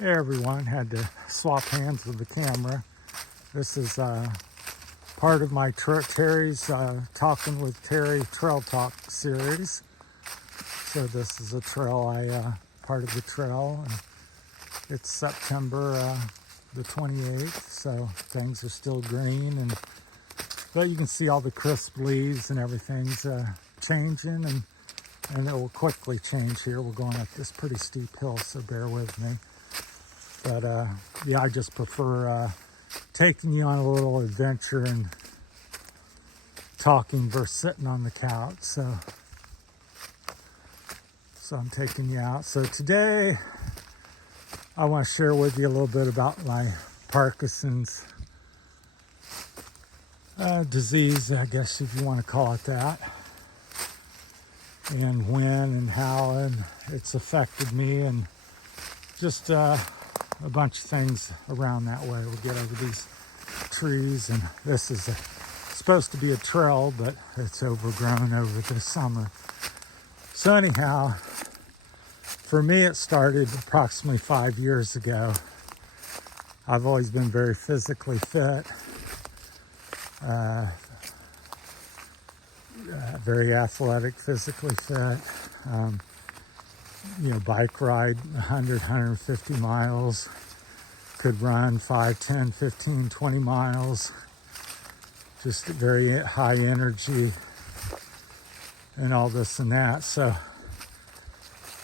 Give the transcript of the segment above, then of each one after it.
Hey everyone, had to swap hands with the camera. This is part of my Terry's Talking with Terry Trail Talk series. So this is a trail, part of the trail, and it's September the 28th, so things are still green, but you can see all the crisp leaves and everything's changing, and it will quickly change here. We're going up this pretty steep hill, so bear with me. But yeah, I just prefer taking you on a little adventure and talking versus sitting on the couch. So I'm taking you out. So today I want to share with you a little bit about my Parkinson's disease, I guess if you want to call it that, and when and how and it's affected me, and just a bunch of things around that way. We'll get over these trees, and this is supposed to be a trail, but it's overgrown over the summer. So anyhow, for me it started approximately 5 years ago. I've always been very physically fit, very athletic, physically fit. Bike ride 100, 150 miles, could run 5, 10, 15, 20 miles, just very high energy and all this and that. So,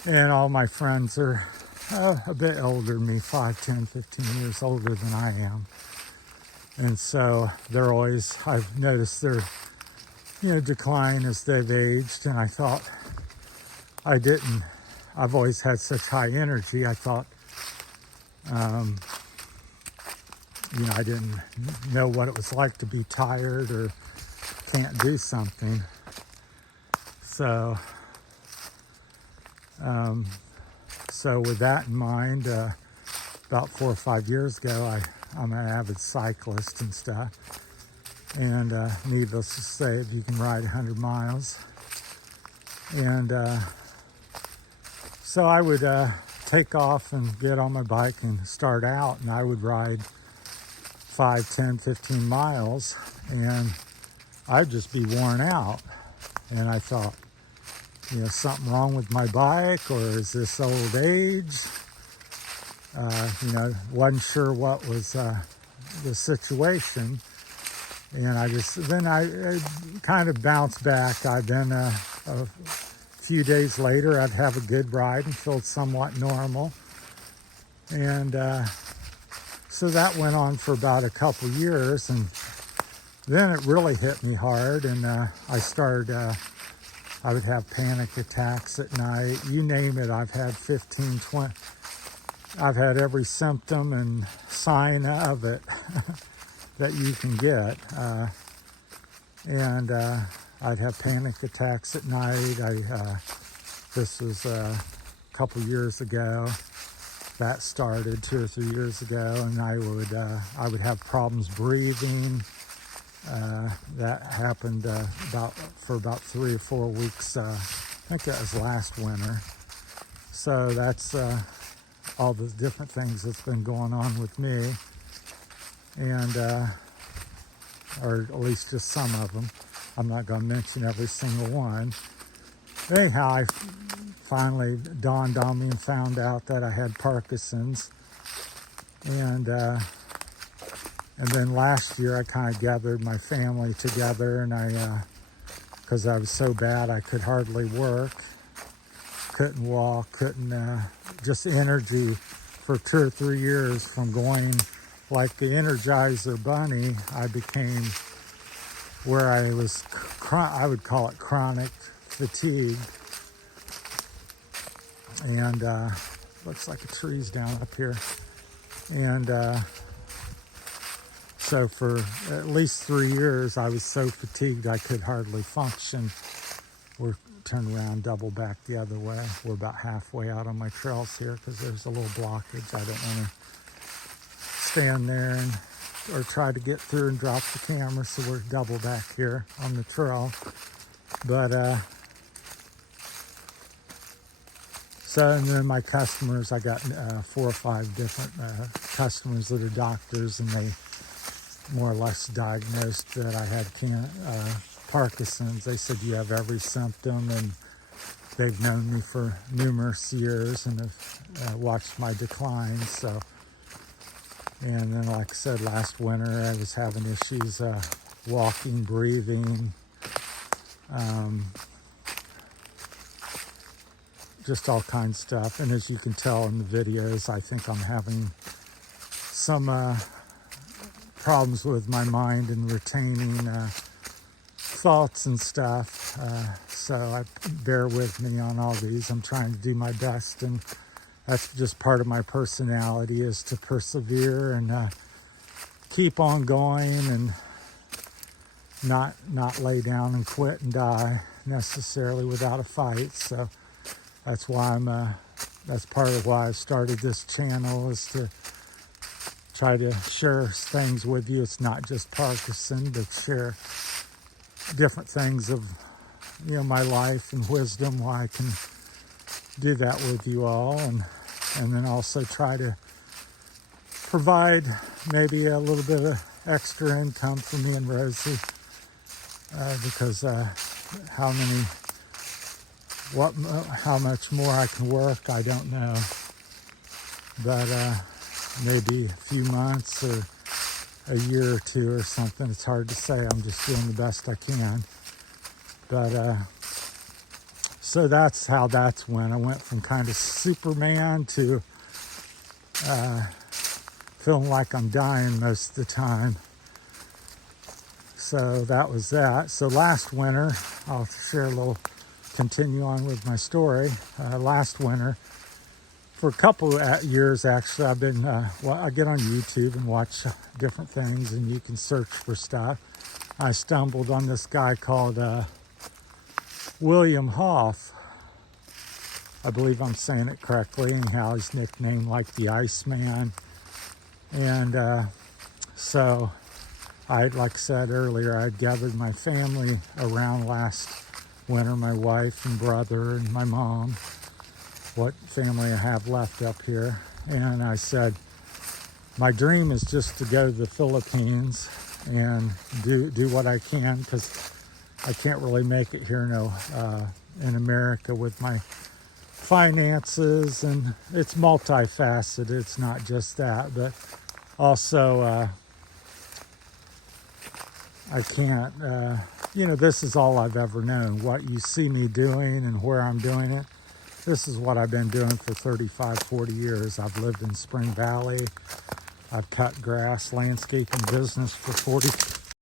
and all my friends are a bit older than me, 5, 10, 15 years older than I am. And so they're always, I've noticed their, decline as they've aged, and I thought I've always had such high energy. I thought, I didn't know what it was like to be tired or can't do something. So, with that in mind, about 4 or 5 years ago, I'm an avid cyclist and stuff. And needless to say, if you can ride 100 miles. And so I would take off and get on my bike and start out, and I would ride 5, 10, 15 miles, and I'd just be worn out. And I thought, something wrong with my bike, or is this old age? Wasn't sure what was the situation. And I kind of bounced back. I've been a few days later, I'd have a good ride and feel somewhat normal. And so that went on for about a couple years, and then it really hit me hard, and I started, I would have panic attacks at night. You name it, I've had 15, 20, I've had every symptom and sign of it that you can get. And I'd have panic attacks at night. This was a couple years ago. That started 2 or 3 years ago, and I would have problems breathing. That happened for about 3 or 4 weeks. I think that was last winter. So that's all the different things that's been going on with me, and or at least just some of them. I'm not going to mention every single one. Anyhow, I finally dawned on me and found out that I had Parkinson's. And then last year I kind of gathered my family together, and because I was so bad I could hardly work, couldn't walk, just energy for 2 or 3 years from going like the Energizer Bunny. I became where I would call it chronic fatigue. And looks like a tree's down up here. And so for at least 3 years, I was so fatigued I could hardly function. We're turned around, double back the other way. We're about halfway out on my trails here because there's a little blockage. I don't want to stand there or try to get through and drop the camera, so we're double back here on the trail. But So, and then my customers, I got 4 or 5 different customers that are doctors, and they more or less diagnosed that I had Parkinson's. They said, you have every symptom, and they've known me for numerous years and have watched my decline. So, and then like I said, last winter I was having issues walking, breathing, just all kinds of stuff. And as you can tell in the videos, I think I'm having some problems with my mind and retaining thoughts and stuff. So bear with me on all these. I'm trying to do my best, and that's just part of my personality, is to persevere and keep on going and not lay down and quit and die necessarily without a fight. So that's why that's part of why I started this channel, is to try to share things with you. It's not just Parkinson, but share different things of, my life and wisdom, why I can do that with you all, and then also try to provide maybe a little bit of extra income for me and Rosie, because how much more I can work, I don't know, but maybe a few months or a year or two or something. It's hard to say. I'm just doing the best I can. But so that's how that's went. I went from kind of Superman to feeling like I'm dying most of the time. So that was that. So last winter, I'll continue on with my story. Last winter, for a couple of years, actually, I've been, I get on YouTube and watch different things, and you can search for stuff. I stumbled on this guy called William Hoff. I believe I'm saying it correctly. Anyhow, he's nicknamed like the Iceman. And so, like I said earlier, I gathered my family around last winter, my wife and brother and my mom, what family I have left up here. And I said, my dream is just to go to the Philippines and do what I can, because I can't really make it here in America with my finances, and it's multifaceted. It's not just that, but also I can't, this is all I've ever known. What you see me doing and where I'm doing it, this is what I've been doing for 35, 40 years. I've lived in Spring Valley. I've cut grass, landscaping business for 40